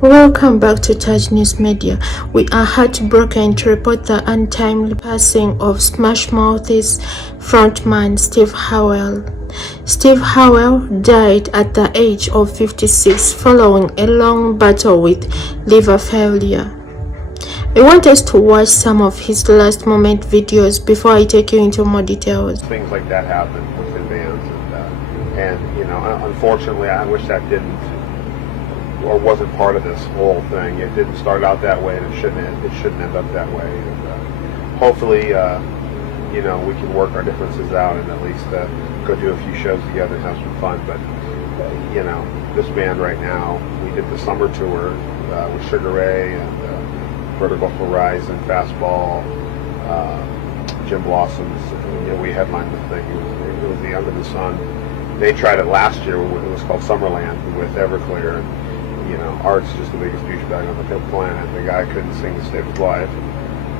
Welcome back to Taj News Media. We are heartbroken to report the untimely passing of Smash Mouth's frontman Steve Harwell. Steve Harwell died at the age of 56 following a long battle with liver failure. I want us to watch some of his last moment videos before I take you into more details. Things like that happen within bands, and you know, unfortunately, I wish that didn't or wasn't part of this whole thing. It didn't start out that way, and it shouldn't end up that way. And hopefully, you know, we can work our differences out and at least go do a few shows together and have some fun. But you know, this band right now, we did the summer tour with Sugar Ray and Vertical Horizon, Fastball, Jim Blossoms. You know, we headlined the thing. It was the Under the Sun. They tried it last year. It was called Summerland with Everclear. And, you know, Art's just the biggest douchebag on the planet. The guy couldn't sing to save his life.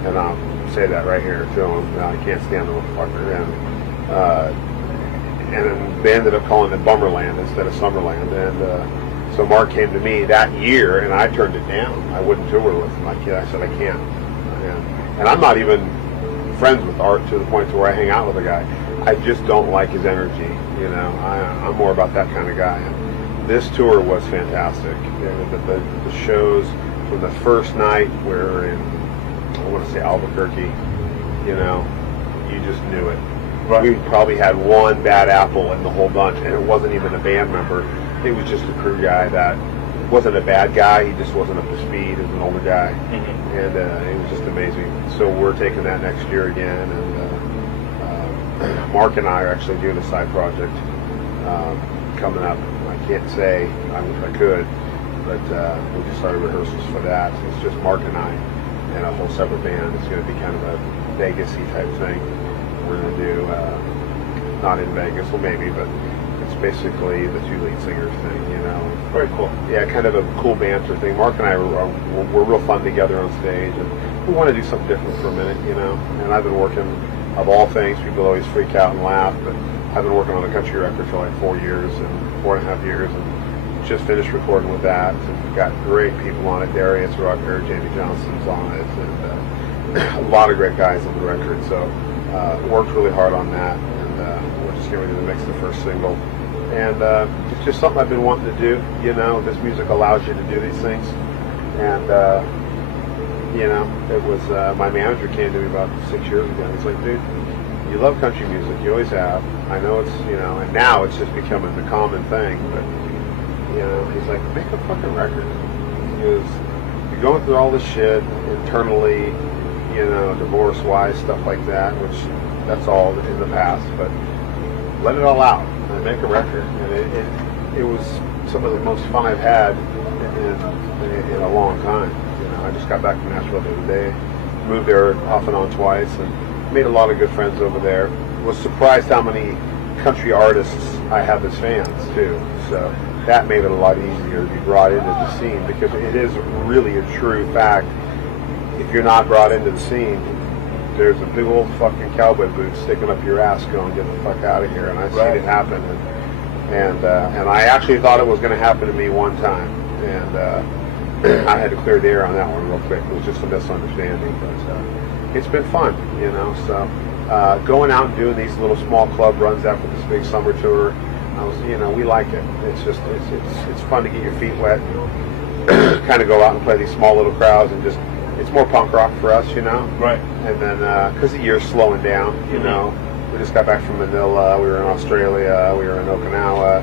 And I'll say that right here to him. I can't stand the motherfucker. And then they ended up calling it Bummerland instead of Summerland. And so Mark came to me that year, and I turned it down. I wouldn't tour with him. I said, I can't. And I'm not even friends with Art to the point to where I hang out with the guy. I just don't like his energy. You know, I'm more about that kind of guy. And this tour was fantastic. The shows from the first night were in, I want to say Albuquerque, you know, you just knew it. Right. We probably had one bad apple in the whole bunch, and it wasn't even a band member. It was just a crew guy that wasn't a bad guy. He just wasn't up to speed. He was an older guy. Mm-hmm. And it was just amazing. So we're taking that next year again, and Mark and I are actually doing a side project coming up. I can't say, I wish I could, but we just started rehearsals for that. It's just Mark and I and a whole separate band. It's going to be kind of a Vegas-y type thing. We're going to do, not in Vegas, well maybe, but it's basically the two lead singers thing, you know. Very cool. Yeah, kind of a cool banter thing. Mark and I we're real fun together on stage, and we want to do something different for a minute, you know. And I've been working, of all things, people always freak out and laugh, but I've been working on a country record for like 4 years and 4.5 years, and just finished recording with that. And we've got great people on it. Darius Rucker, Jamie Johnson's on it, and a lot of great guys on the record. So worked really hard on that, and we're just getting ready to mix the first single. And it's just something I've been wanting to do. You know, this music allows you to do these things, and you know, it was my manager came to me about 6 years ago. He's like, dude, you love country music, you always have. I know it's, you know, and now it's just becoming the common thing, but, you know, he's like, make a fucking record. Because you're going through all this shit internally, you know, divorce-wise, stuff like that, which that's all in the past, but let it all out and make a record. And it was some of the most fun I've had in a long time. You know, I just got back from Nashville the other day, moved there off and on twice, and made a lot of good friends over there. Was surprised how many country artists I have as fans too. So that made it a lot easier to be brought into the scene, because it is really a true fact. If you're not brought into the scene, there's a big old fucking cowboy boot sticking up your ass going, get the fuck out of here. And I've seen it happen. And I actually thought it was going to happen to me one time. And I had to clear the air on that one real quick. It was just a misunderstanding. But it's been fun, you know. So going out and doing these little small club runs after this big summer tour, you know, we like it. It's just it's fun to get your feet wet, and kind of go out and play these small little crowds, and just it's more punk rock for us, you know. Right. And then because the year's slowing down, you know. We just got back from Manila. We were in Australia. We were in Okinawa,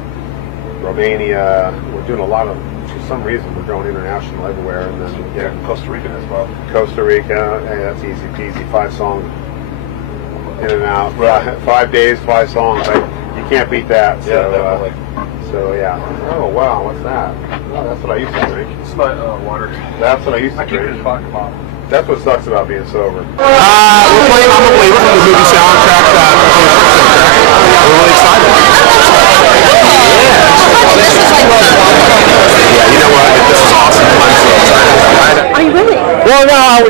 Romania. We're doing a lot of. For some reason, we're going international everywhere, and then Costa Rica as well. Costa Rica, hey, that's easy peasy. 5 songs in and out. Right. 5 days, 5 songs. You can't beat that. So, yeah, definitely. So yeah. Oh wow, what's that? Oh, that's what I used to drink. It's my water. That's what I used to I keep it drink. in pocket mom. That's what sucks about being sober. We're playing I'm a Believer, the movie soundtrack. We're really excited. Yeah, you know what? This is awesome. I'm so excited. Are you really? Well, no,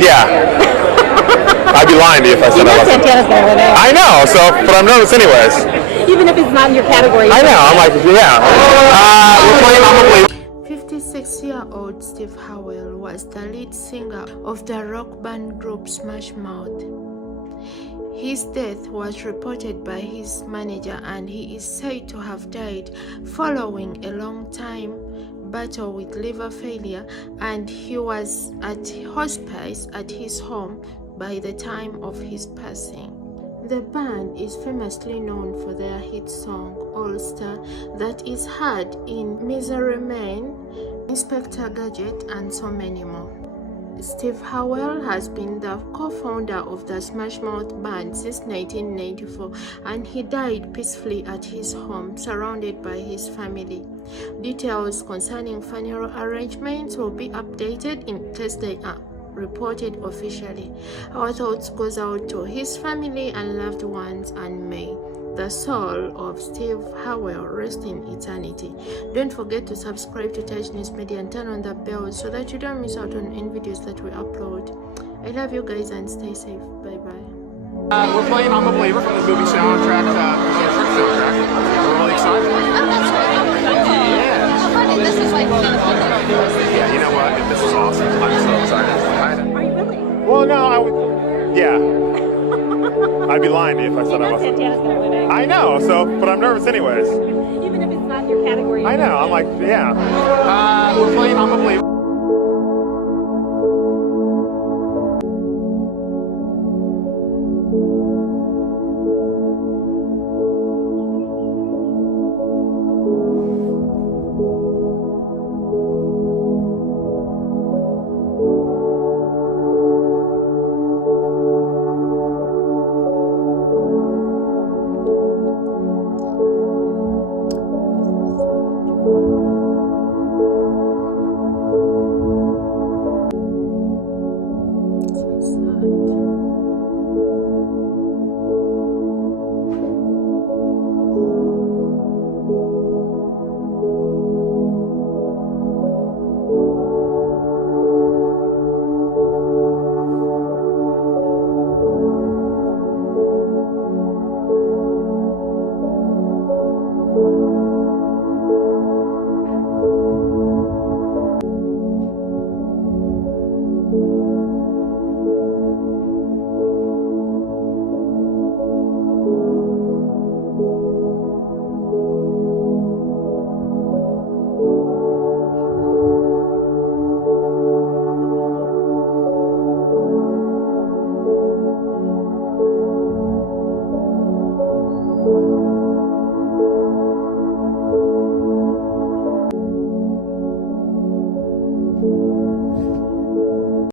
yeah. I'd be lying to you if I said I wasn't. Santana's there with it. I know, so, but I'm nervous anyways. Even if it's not in your category. I know, I'm like, yeah. We're playing I'm a Believer. 56 26-year-old Steve Harwell was the lead singer of the rock band group Smash Mouth. His death was reported by his manager, and he is said to have died following a long-time battle with liver failure, and he was at hospice at his home by the time of his passing. The band is famously known for their hit song All Star that is heard in Misery Man, Inspector Gadget, and so many more. Steve Harwell has been the co-founder of the Smash Mouth band since 1994, and he died peacefully at his home, surrounded by his family. Details concerning funeral arrangements will be updated in case they are reported officially. Our thoughts goes out to his family and loved ones, and may the soul of Steve Harwell rest in eternity. Don't forget to subscribe to Taj News Media and turn on the bell so that you don't miss out on any videos that we upload. I love you guys and stay safe. Bye bye. We're playing I'm a Believer from the movie soundtrack, soundtrack. We're really excited. Yeah. This is like Yeah, you know what? This is awesome. I'm so excited. Are you really? Well, no, I would. Yeah. I'd be lying to you if I said I wasn't. Santana's gonna win it. I know, but I'm nervous anyways. Even if it's not in your category. I know, I'm like, yeah. We're playing I'm a Believer. Thank you.